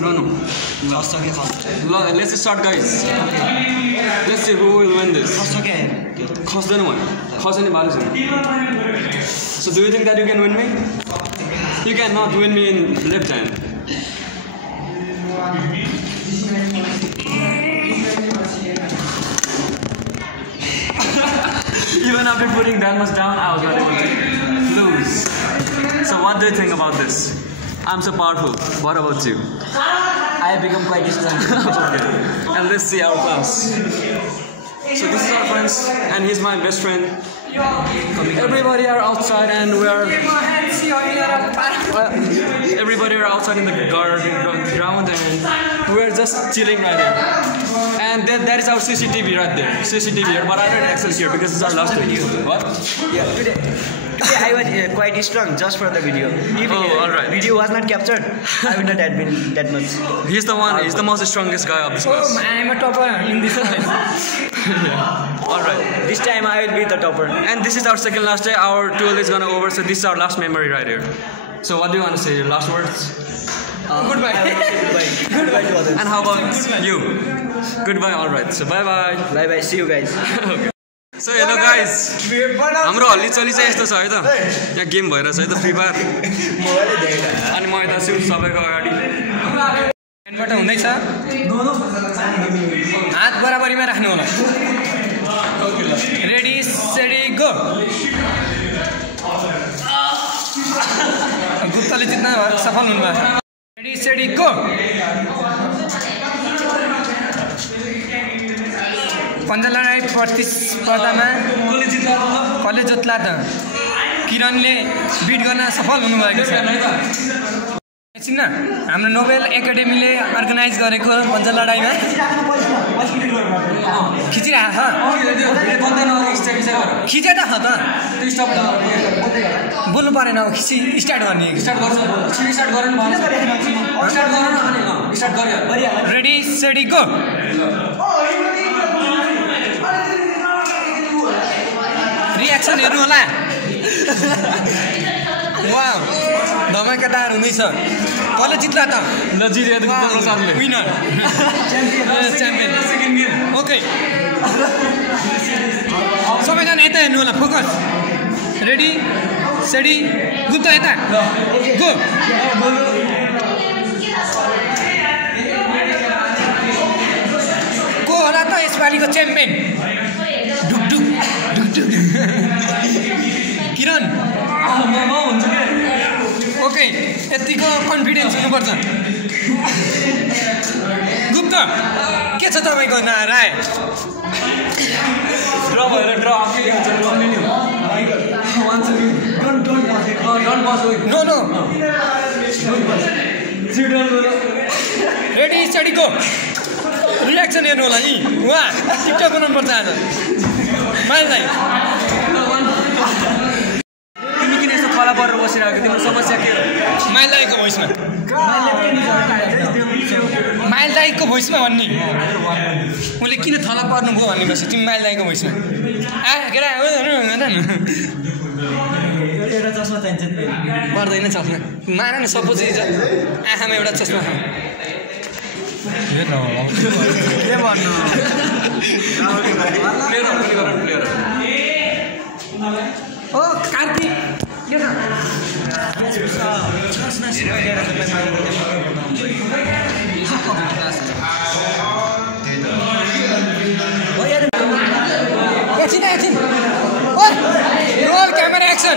No. Let's start, guys. Let's see who will win this. So do you think that you can win me? You cannot win me in left hand. Even after putting that much down, I was not able to lose. So what do you think about this? I'm so powerful. What about you? I have become quite strong. Okay. And let's see our class. So this is our friends, and he's my best friend. Everybody are outside, and we are. Everybody are outside in the ground, and we are just chilling right here. And that is our CCTV right there. CCTV here, but I don't access here because it's our last video. What? Yeah, today I was quite strong just for the video. If alright. Video was not captured, I would not have been that much. He's the one. He's the most strongest guy of this class. I'm a topper in this class. Yeah. Alright. This time I will be the topper. And this is our second last day. Our tour is gonna over, so this is our last memory right here. So what do you want to say? Your last words? Goodbye. Goodbye to others. And how about you? Goodbye. Alright. So bye bye. Bye bye. See you guys. Okay. So hello guys. हाम्रो हल्ली चली चाहिँ यस्तो छ है त। यहाँ game भइरहेछ है त फ्री फायर। अनि म यता छु सबैको अगाडि। बाट हुँदैछ। हात बराबरीमा राख्नु होला। Ready steady go. गुप्ताले जित्न सफल हुनुभयो। Ready steady go. पन्जा लडाई प्रतिस्पर्धामा कसले जित्ला त? किरणले बिट गर्न सफल हुनुभएको छ। एकछिन न, हाम्रो नोबेल एकाडेमीले अर्गनाइज गरेको पन्जा लडाईमा खिचिरहेको छ। खिचे त त बोल्नु परेन, अब स्टार्ट गर्ने। Ready steady go. रियाक्सन हेर्नु होला। वाउ, धमाकेदार हुँदैछ। कसले जित्ला त? ल जित्यो सरले। Winner champion. ओके, सबैजना यता हेर्नु होला। फोकस। रेडी सेडी गुप्ता यता गो। को होला त यसपालिको च्याम्पियन? किरण। ओके, यतिको कन्फिडेन्स हुनुपर्छ। गुप्ता के छ तपाईँको राय? ड्र भएर draw no ready steady go. Reaction हेर्नु होला नि। वाह, टिकटक बनाउनुपर्छ आज। माइललाई तिमी किन यस्तो खला परेर बसिरहेको? तिम्रो समस्या के हो? माइलदाईको भोइसमा। माइलदाईको भोइसमा भन्ने। उसले किन थला पर्नुभयो भन्ने बस्यो तिमी माइलदाईको भोइसमा। केटा चस्मा चाहिन्छ नि? पर्दैन चस्मा। मार न सपोज आँखामा एउटा चस्मा। के भन्नु? ओ कार्तिक के छ? एकछिन रोल क्यामेरा एक्सन।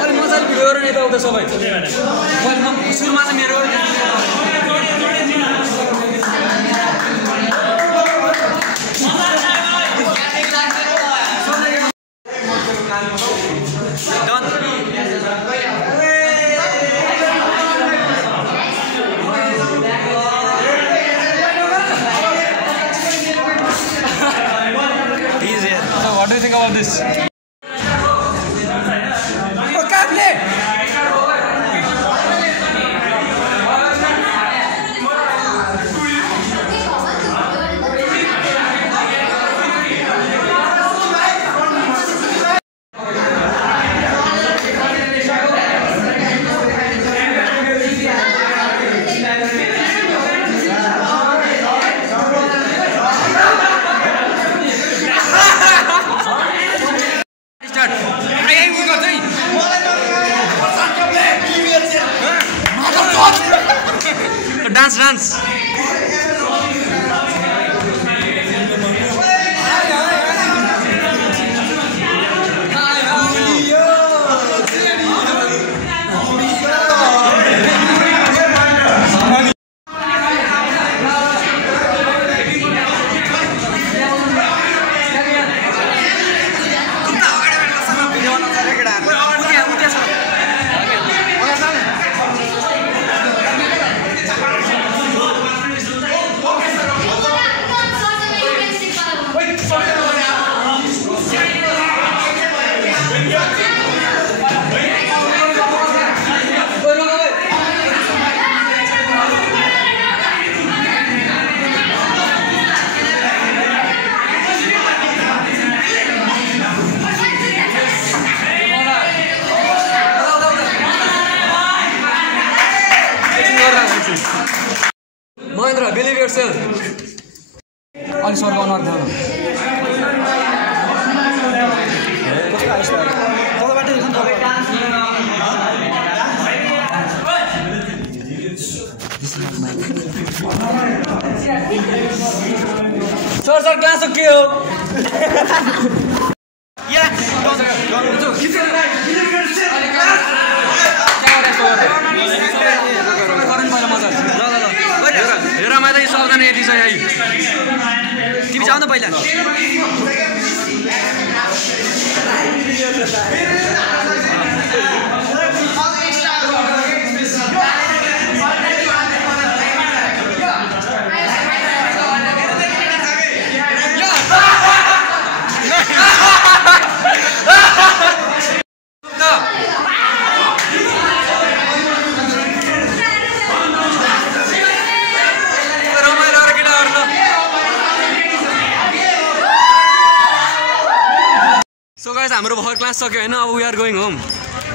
अरे मजाले भिडियो गरेर यताउता सबै। सुरुमा चाहिँ मेरो What do you think about this? Dance Mahendra, believe yourself. अलि सर गर्नु आउँदैन सर क्लास सक्यो हेर मैले यो सबजना यति छ यही तिमी जाऊ न पहिला So guys, हाम्रो भर्खर क्लास सक्यो हैन अब we are going home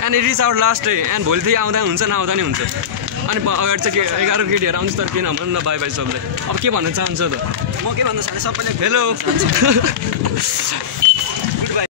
and it is our last day and भोलिदेखि आउँदा हुन्छ नआउँदा नि हुन्छ अनि अगाडि चाहिँ 11 केटीहरू आउँछ तर किन भन्नु न बाई बाई सबले अब के भन्न चाहन्छ त म के भन्न चाहन्छु सबैले हेलो